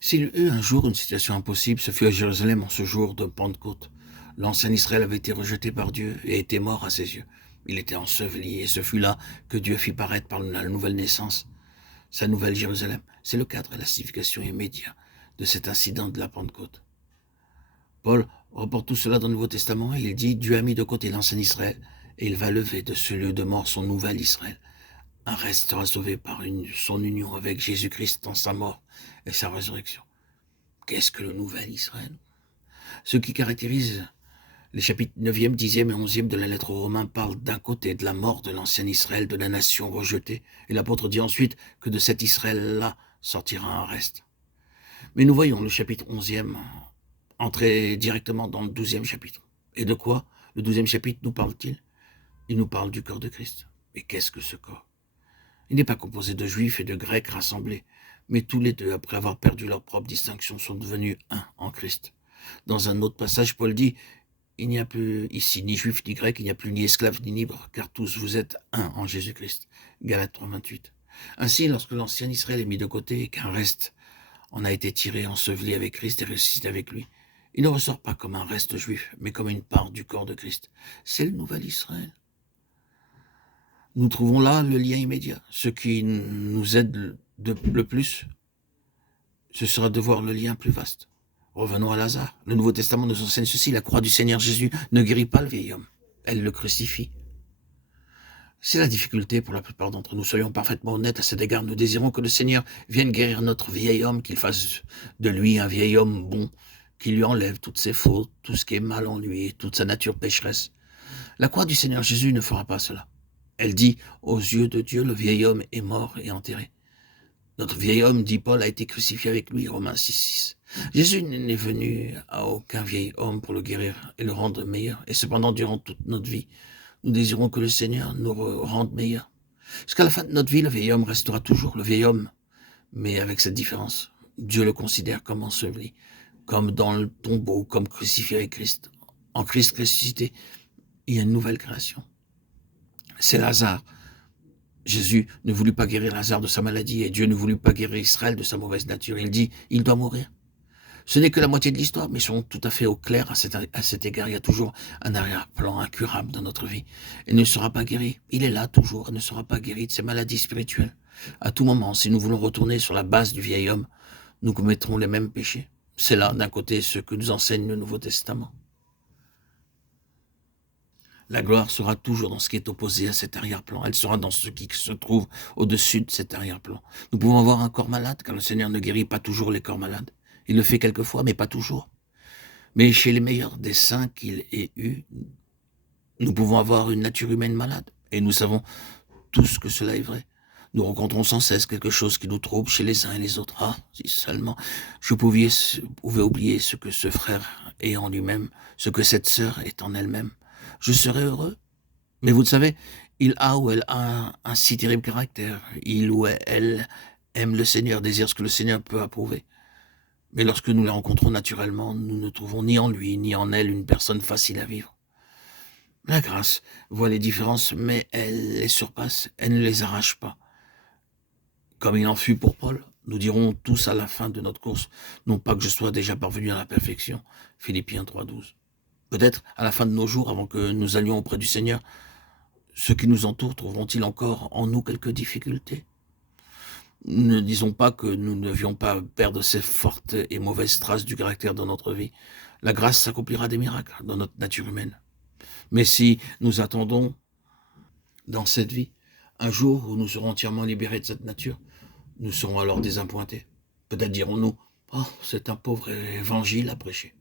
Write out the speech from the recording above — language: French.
S'il y eut un jour une situation impossible, ce fut à Jérusalem en ce jour de Pentecôte. L'ancien Israël avait été rejeté par Dieu et était mort à ses yeux. Il était enseveli et ce fut là que Dieu fit paraître par la nouvelle naissance, sa nouvelle Jérusalem. C'est le cadre et la signification immédiate de cet incident de la Pentecôte. Paul reporte tout cela dans le Nouveau Testament et il dit « Dieu a mis de côté l'ancien Israël et il va lever de ce lieu de mort son nouvel Israël. Un reste sera sauvé par son union avec Jésus-Christ dans sa mort et sa résurrection. » Qu'est-ce que le nouvel Israël? Ce qui caractérise les chapitres 9e, 10e et 11e de la lettre aux Romains parlent d'un côté de la mort de l'ancien Israël, de la nation rejetée, et l'apôtre dit ensuite que de cet Israël-là sortira un reste. Mais nous voyons le chapitre 11e entrer directement dans le 12e chapitre. Et de quoi le 12e chapitre nous parle-t-il? Il nous parle du corps de Christ. Et qu'est-ce que ce corps? Il n'est pas composé de juifs et de grecs rassemblés, mais tous les deux, après avoir perdu leur propre distinction, sont devenus un en Christ. Dans un autre passage, Paul dit « Il n'y a plus ici ni juif ni grec, il n'y a plus ni esclave ni libre, car tous vous êtes un en Jésus-Christ. » Galates 3,28. Ainsi, lorsque l'ancien Israël est mis de côté et qu'un reste en a été tiré, enseveli avec Christ et ressuscité avec lui, il ne ressort pas comme un reste juif, mais comme une part du corps de Christ. C'est le nouvel Israël. Nous trouvons là le lien immédiat. Ce qui nous aide le plus, ce sera de voir le lien plus vaste. Revenons à Lazare. Le Nouveau Testament nous enseigne ceci. La croix du Seigneur Jésus ne guérit pas le vieil homme. Elle le crucifie. C'est la difficulté pour la plupart d'entre nous. Soyons parfaitement honnêtes à cet égard. Nous désirons que le Seigneur vienne guérir notre vieil homme, qu'il fasse de lui un vieil homme bon, qu'il lui enlève toutes ses fautes, tout ce qui est mal en lui, toute sa nature pécheresse. La croix du Seigneur Jésus ne fera pas cela. Elle dit, aux yeux de Dieu, le vieil homme est mort et enterré. Notre vieil homme, dit Paul, a été crucifié avec lui, Romains 6,6. Jésus n'est venu à aucun vieil homme pour le guérir et le rendre meilleur. Et cependant, durant toute notre vie, nous désirons que le Seigneur nous rende meilleurs. Jusqu'à la fin de notre vie, le vieil homme restera toujours le vieil homme, mais avec cette différence. Dieu le considère comme enseveli, comme dans le tombeau, comme crucifié avec Christ. En Christ ressuscité, il y a une nouvelle création. C'est Lazare. Jésus ne voulut pas guérir Lazare de sa maladie et Dieu ne voulut pas guérir Israël de sa mauvaise nature. Il dit, il doit mourir. Ce n'est que la moitié de l'histoire, mais soyons tout à fait au clair à cet égard. Il y a toujours un arrière-plan incurable dans notre vie. Il ne sera pas guéri. Il est là toujours. Il ne sera pas guéri de ses maladies spirituelles. À tout moment, si nous voulons retourner sur la base du vieil homme, nous commettrons les mêmes péchés. C'est là, d'un côté, ce que nous enseigne le Nouveau Testament. La gloire sera toujours dans ce qui est opposé à cet arrière-plan. Elle sera dans ce qui se trouve au-dessus de cet arrière-plan. Nous pouvons avoir un corps malade, car le Seigneur ne guérit pas toujours les corps malades. Il le fait quelquefois, mais pas toujours. Mais chez les meilleurs des saints qu'il ait eus, nous pouvons avoir une nature humaine malade. Et nous savons tous que cela est vrai. Nous rencontrons sans cesse quelque chose qui nous trouble chez les uns et les autres. Ah, si seulement je pouvais oublier ce que ce frère est en lui-même, ce que cette sœur est en elle-même. Je serais heureux. Mais vous le savez, il a ou elle a un si terrible caractère. Il ou elle aime le Seigneur, désire ce que le Seigneur peut approuver. Mais lorsque nous les rencontrons naturellement, nous ne trouvons ni en lui ni en elle une personne facile à vivre. La grâce voit les différences, mais elle les surpasse, elle ne les arrache pas. Comme il en fut pour Paul, nous dirons tous à la fin de notre course, non pas que je sois déjà parvenu à la perfection, Philippiens 3,12. Peut-être à la fin de nos jours, avant que nous allions auprès du Seigneur, ceux qui nous entourent trouveront-ils encore en nous quelques difficultés? Ne disons pas que nous ne devions pas perdre ces fortes et mauvaises traces du caractère dans notre vie. La grâce accomplira des miracles dans notre nature humaine. Mais si nous attendons dans cette vie un jour où nous serons entièrement libérés de cette nature, nous serons alors désappointés. Peut-être dirons-nous, « Oh, c'est un pauvre évangile à prêcher. »